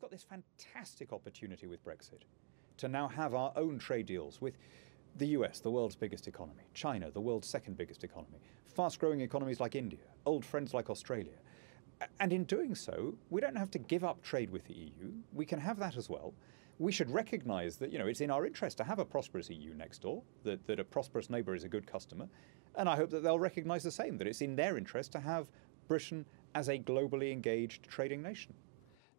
we've got this fantastic opportunity with Brexit to now have our own trade deals with the US, the world's biggest economy, China, the world's second biggest economy, fast-growing economies like India, old friends like Australia. And in doing so, we don't have to give up trade with the EU. We can have that as well. We should recognise that, it's in our interest to have a prosperous EU next door, that a prosperous neighbour is a good customer. And I hope that they'll recognise the same, that it's in their interest to have Britain as a globally engaged trading nation.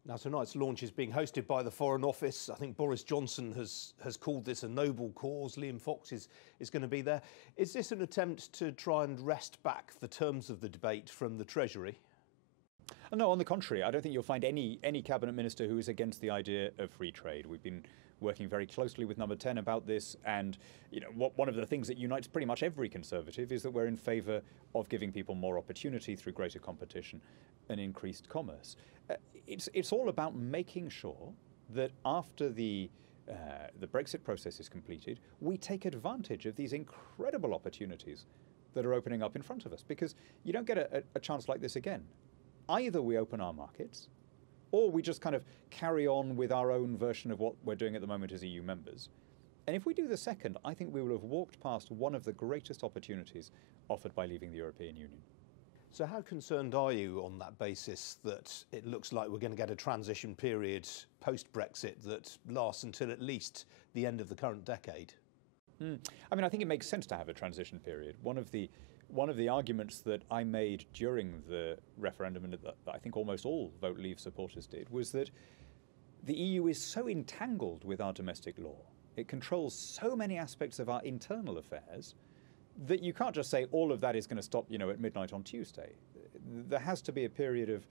Now, tonight's launch is being hosted by the Foreign Office. I think Boris Johnson has called this a noble cause. Liam Fox is going to be there. Is this an attempt to try and wrest back the terms of the debate from the Treasury? No, on the contrary, I don't think you'll find any cabinet minister who is against the idea of free trade. We've been working very closely with Number 10 about this, and one of the things that unites pretty much every Conservative is that we're in favour of giving people more opportunity through greater competition and increased commerce. It's all about making sure that after the Brexit process is completed, we take advantage of these incredible opportunities that are opening up in front of us, because you don't get a chance like this again. Either we open our markets, or we just kind of carry on with our own version of what we're doing at the moment as EU members. And if we do the second, I think we will have walked past one of the greatest opportunities offered by leaving the European Union. So how concerned are you on that basis that it looks like we're going to get a transition period post-Brexit that lasts until at least the end of the current decade? I mean, I think it makes sense to have a transition period. One of the arguments that I made during the referendum, and that I think almost all Vote Leave supporters did, was that the EU is so entangled with our domestic law. It controls so many aspects of our internal affairs that you can't just say all of that is going to stop, at midnight on Tuesday. There has to be a period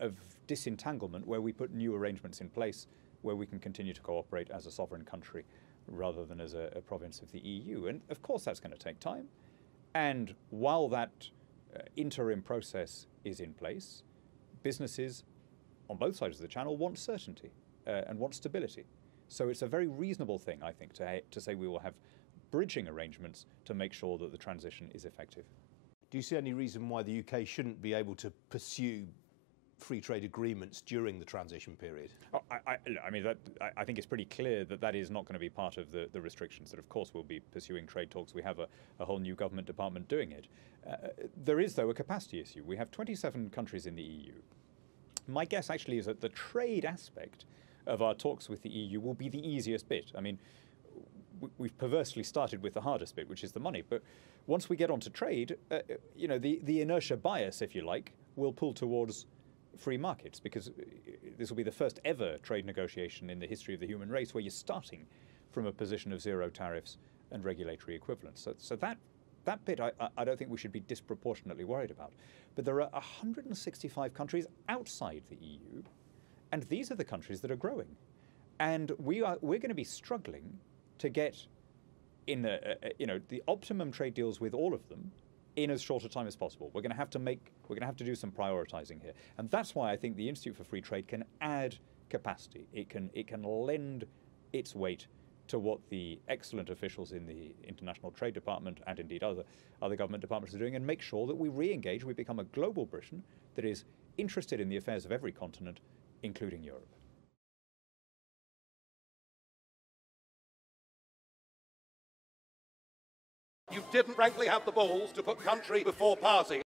of disentanglement where we put new arrangements in place, where we can continue to cooperate as a sovereign country rather than as a province of the EU. And of course that's going to take time. And while that interim process is in place, businesses on both sides of the channel want certainty and want stability. So it's a very reasonable thing, I think, to say we will have bridging arrangements to make sure that the transition is effective. Do you see any reason why the UK shouldn't be able to pursue free trade agreements during the transition period? I think it's pretty clear that that is not going to be part of the restrictions, that of course we'll be pursuing trade talks. We have a whole new government department doing it. There is, though, a capacity issue. We have 27 countries in the EU. My guess actually is that the trade aspect of our talks with the EU will be the easiest bit. I mean, we've perversely started with the hardest bit, which is the money. But once we get onto trade, the inertia bias, if you like, will pull towards free markets, because this will be the first ever trade negotiation in the history of the human race where you're starting from a position of zero tariffs and regulatory equivalence. So that bit I don't think we should be disproportionately worried about. But there are 165 countries outside the EU, and these are the countries that are growing. And we're going to be struggling to get in the optimum trade deals with all of them in as short a time as possible. We're going to have to do some prioritizing here. And that's why I think the Institute for Free Trade can add capacity. It can lend its weight to what the excellent officials in the International Trade Department and indeed other government departments are doing, and make sure that we re-engage, we become a global Britain that is interested in the affairs of every continent, including Europe. You didn't frankly have the balls to put country before party.